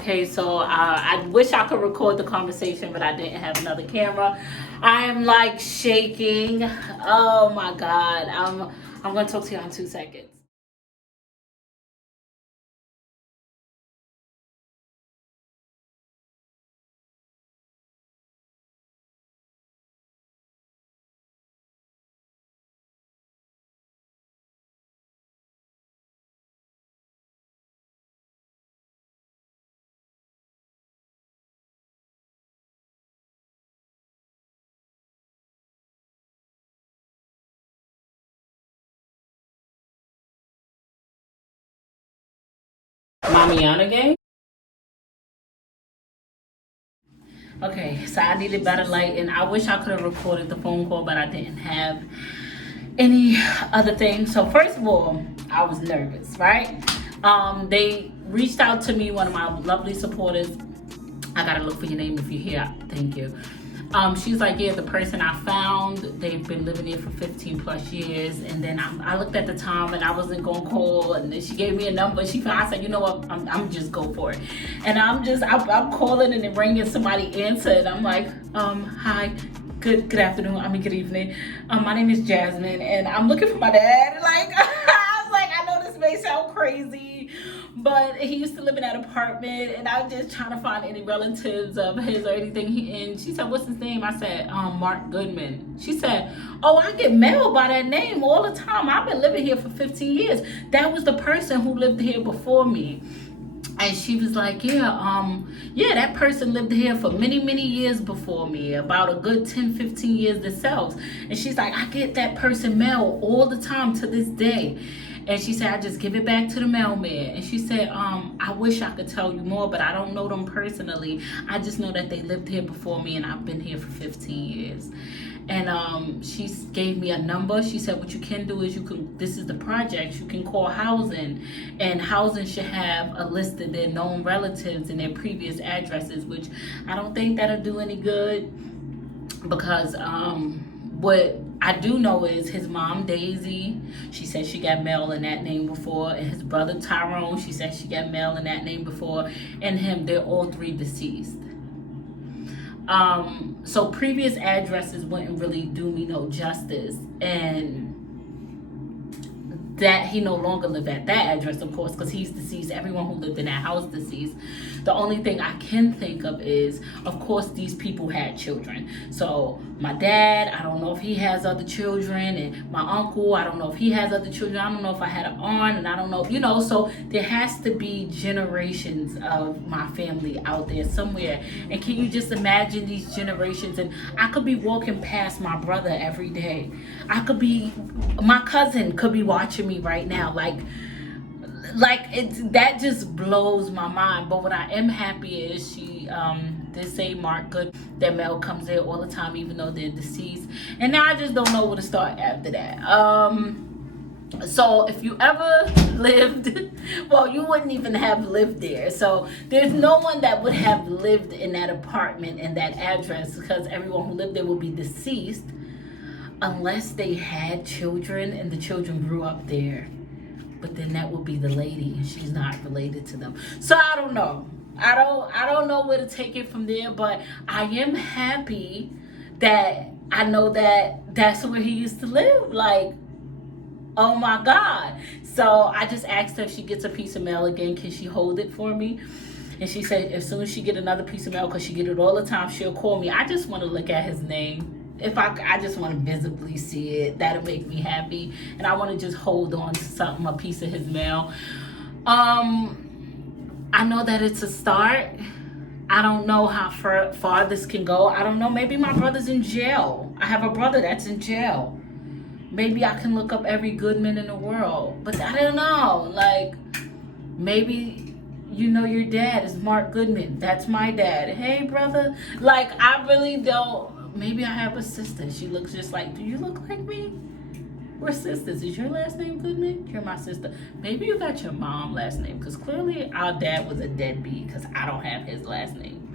Okay, so I wish I could record the conversation, but I didn't have another camera. I am like shaking. Oh my God. I'm gonna talk to you in 2 seconds. MOMMIANA game? Okay, so I needed better light, and I wish I could have recorded the phone call, but I didn't have any other things. So first of all, I was nervous, right? They reached out to me, one of my lovely supporters. I gotta look for your name if you're here. Thank you. She's like, yeah, the person I found, they've been living there for 15 plus years. And then I looked at the time and I wasn't gonna call, and then she gave me a number. I said, you know what, I'm just go for it. And I'm calling and then ringing, somebody answered. I'm like, hi, good afternoon, good evening. My name is Jasmine and I'm looking for my dad. Like, I was like, I know this may sound crazy, but he used to live in that apartment, and I was just trying to find any relatives of his or anything. And she said, what's his name? I said, Mark Goodman. She said, oh, I get mail by that name all the time. I've been living here for 15 years. That was the person who lived here before me. And she was like, yeah, that person lived here for many years before me, about a good 10-15 years themselves. And she's like, I get that person mail all the time to this day. And she said, I just give it back to the mailman. And she said, I wish I could tell you more, but I don't know them personally. I just know that they lived here before me, and I've been here for 15 years. And she gave me a number. She said, what you can do is this is the project, you can call housing, and housing should have a list of their known relatives and their previous addresses, which I don't think that'll do any good, because what I do know is his mom, Daisy, she said she got mail in that name before, and his brother, Tyrone, she said she got mail in that name before, and him, they're all 3 deceased. So previous addresses wouldn't really do me no justice, and that he no longer lived at that address, of course, because he's deceased. Everyone who lived in that house deceased. The only thing I can think of is, of course, these people had children. So my dad, I don't know if he has other children, and my uncle, I don't know if he has other children. I don't know if I had an aunt, and I don't know, so there has to be generations of my family out there somewhere. And can you just imagine these generations? And I could be walking past my brother every day. My cousin could be watching me right now. Like that just blows my mind. But what I am happy is she did say Mark Good, that mail comes there all the time, even though they're deceased. And now I just don't know where to start after that. So if you ever lived, well, you wouldn't even have lived there. So there's no one that would have lived in that apartment and that address, because everyone who lived there would be deceased, unless they had children and the children grew up there. But then that would be the lady, and she's not related to them. So I don't know. I don't know where to take it from there, but I am happy that I know that that's where he used to live. Like, oh my God. So I just asked her if she gets a piece of mail again, can she hold it for me? And she said as soon as she get another piece of mail, because she get it all the time, she'll call me. I just want to look at his name. If I just want to visibly see it, that'll make me happy. And I want to just hold on to something, a piece of his mail. I know that it's a start. I don't know how far this can go. I don't know, maybe my brother's in jail. I have a brother that's in jail. Maybe I can look up every Goodman in the world. But I don't know, like, maybe your dad is Mark Goodman. That's my dad. Hey, brother. Like, I really don't. Maybe I have a sister. She looks just like, do you look like me? We're sisters. Is your last name Goodman? You're my sister. Maybe you got your mom last name, because clearly our dad was a deadbeat, because I don't have his last name.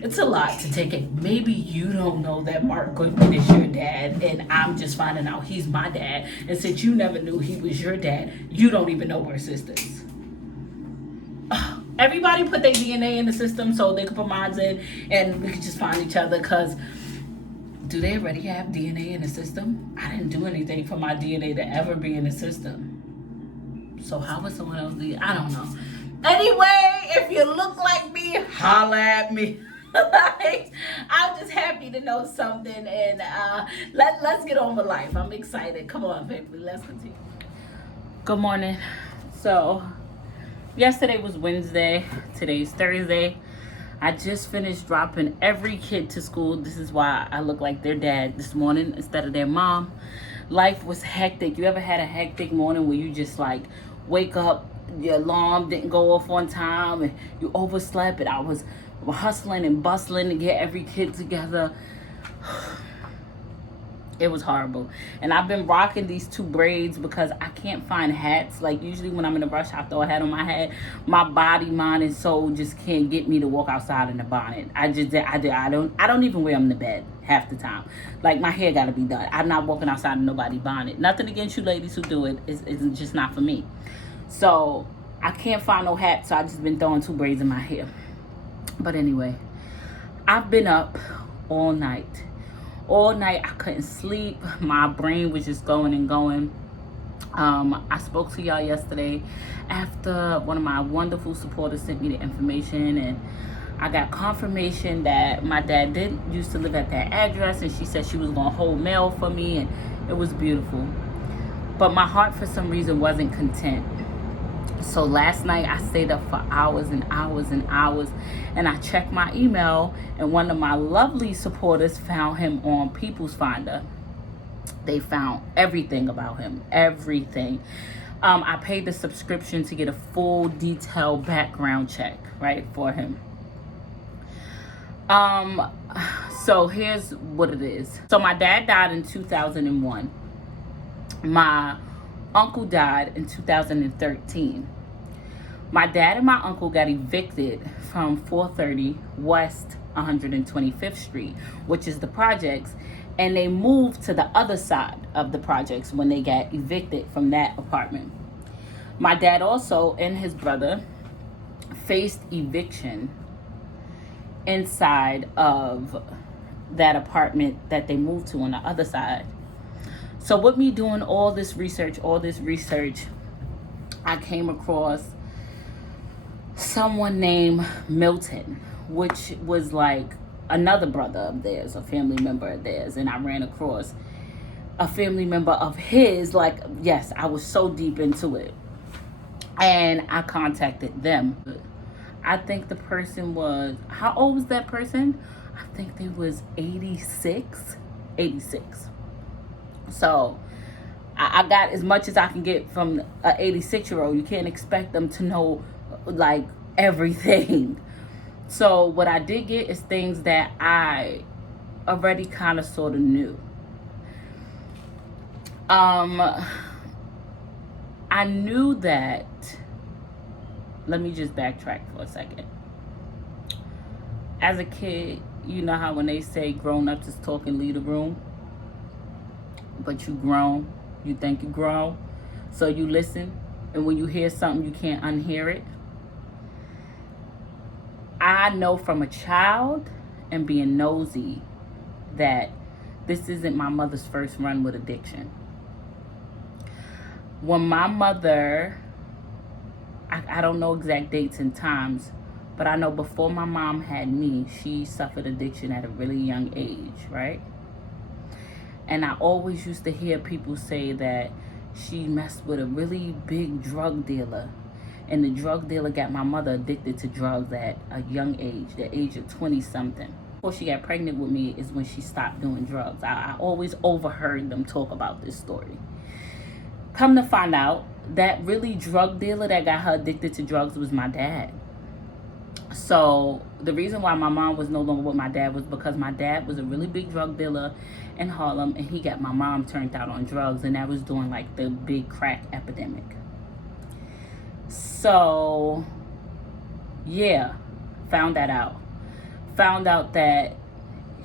It's a lot to take it. Maybe you don't know that Mark Goodman is your dad, and I'm just finding out he's my dad. And since you never knew he was your dad, you don't even know we're sisters. Everybody put their DNA in the system so they could put mine in and we could just find each other. Because do they already have DNA in the system? I didn't do anything for my DNA to ever be in the system. So how would someone else do it? I don't know. Anyway, if you look like me, holla at me. Like, I'm just happy to know something, and let's get on with life. I'm excited. Come on, baby, let's continue. Good morning. So yesterday was Wednesday, today's Thursday. I just finished dropping every kid to school. This is why I look like their dad this morning instead of their mom. Life was hectic. You ever had a hectic morning where you just like wake up, your alarm didn't go off on time and you overslept, and I was hustling and bustling to get every kid together. It was horrible. And I've been rocking these 2 braids because I can't find hats. Like, usually when I'm in a rush, I throw a hat on my head. My body, mind, and soul just can't get me to walk outside in a bonnet. I don't even wear them to bed half the time. Like, my hair gotta be done. I'm not walking outside in nobody's bonnet. Nothing against you ladies who do it. It's just not for me. So I can't find no hat, so I just been throwing 2 braids in my hair. But anyway, I've been up all night. All night, I couldn't sleep. My brain was just going and going. I spoke to y'all yesterday after one of my wonderful supporters sent me the information, and I got confirmation that my dad did used to live at that address, and she said she was gonna hold mail for me, and it was beautiful. But my heart, for some reason, wasn't content. So last night I stayed up for hours and hours and hours, and I checked my email, and one of my lovely supporters found him on People's Finder. They found everything about him, everything. I paid the subscription to get a full detailed background check, right, for him. So here's what it is. So my dad died in 2001. My uncle died in 2013. My dad and my uncle got evicted from 430 West 125th Street, which is the projects, and they moved to the other side of the projects when they got evicted from that apartment. My dad also and his brother faced eviction inside of that apartment that they moved to on the other side. So with me doing all this research, I came across someone named Milton, which was like another brother of theirs, a family member of theirs. And I ran across a family member of his. Like, yes, I was so deep into it. And I contacted them. I think the person was, how old was that person? I think they was 86. So I got as much as I can get from an 86-year-old. You can't expect them to know like everything. So what I did get is things that I already kind of sort of knew. I knew that, let me just backtrack for a second. As a kid, you know how when they say grown-ups is talking, leave the room, but you grown, you think you grown, so you listen, and when you hear something, you can't unhear it. I know from a child and being nosy that this isn't my mother's first run with addiction. When my mother, I don't know exact dates and times, but I know before my mom had me, she suffered addiction at a really young age, right? And I always used to hear people say that she messed with a really big drug dealer. And the drug dealer got my mother addicted to drugs at a young age, the age of 20-something. Before she got pregnant with me is when she stopped doing drugs. I always overheard them talk about this story. Come to find out, that really drug dealer that got her addicted to drugs was my dad. So the reason why my mom was no longer with my dad was because my dad was a really big drug dealer in Harlem, and he got my mom turned out on drugs, and that was during like the big crack epidemic. So yeah, found that out. Found out that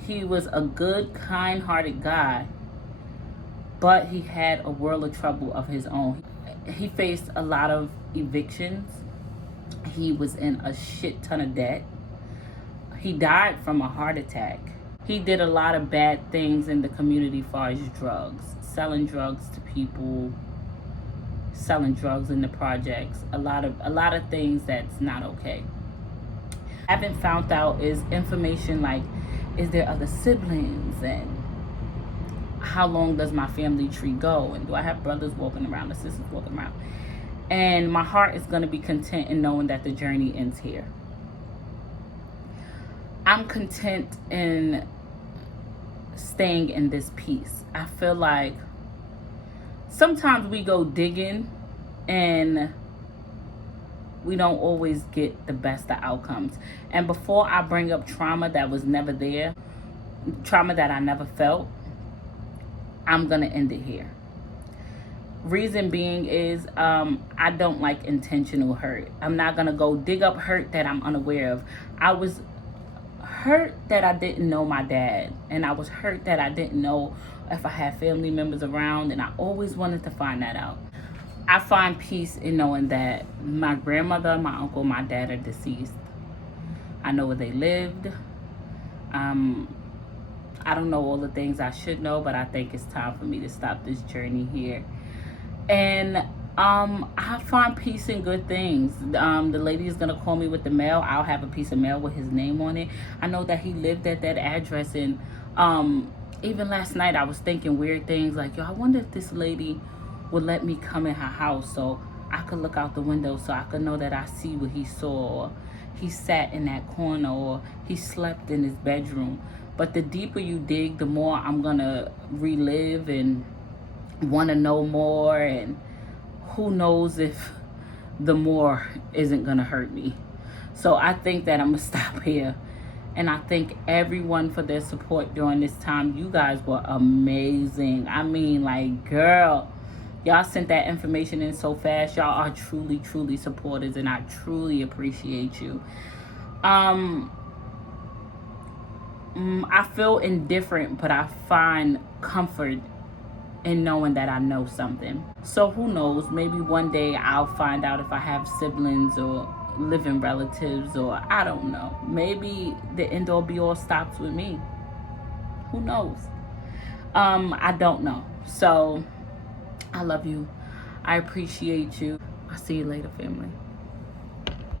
he was a good, kind-hearted guy, but he had a world of trouble of his own. He faced a lot of evictions. He was in a shit ton of debt. He died from a heart attack. He did a lot of bad things in the community as far as drugs, selling drugs to people, selling drugs in the projects, a lot of things that's not okay. I haven't found out is information like, is there other siblings, and how long does my family tree go, and do I have brothers walking around or sisters walking around? And my heart is going to be content in knowing that the journey ends here. I'm content in staying in this peace. I feel like sometimes we go digging and we don't always get the best of outcomes. And before I bring up trauma that was never there, trauma that I never felt, I'm gonna end it here. Reason being is I don't like intentional hurt. I'm not gonna go dig up hurt that I'm unaware of. I was hurt that I didn't know my dad, and I was hurt that I didn't know if I had family members around, and I always wanted to find that out. I find peace in knowing that my grandmother, my uncle, my dad are deceased. I know where they lived. I don't know all the things I should know, but I think it's time for me to stop this journey here. And I find peace in good things. The lady is gonna call me with the mail. I'll have a piece of mail with his name on it. I know that he lived at that address, and even last night I was thinking weird things like, yo, I wonder if this lady would let me come in her house so I could look out the window so I could know that I see what he saw, or he sat in that corner, or he slept in his bedroom. But the deeper you dig, the more I'm gonna relive and want to know more, and who knows if the more isn't gonna hurt me. So I think that I'm gonna stop here, and I thank everyone for their support during this time. You guys were amazing. I mean, like, girl, y'all sent that information in so fast. Y'all are truly, truly supporters, and I truly appreciate you. I feel indifferent, but I find comfort in knowing that I know something. So who knows, maybe one day I'll find out if I have siblings or living relatives, or I don't know. Maybe the end all be all stops with me. Who knows? I don't know. So I love you. I appreciate you. I'll see you later, family.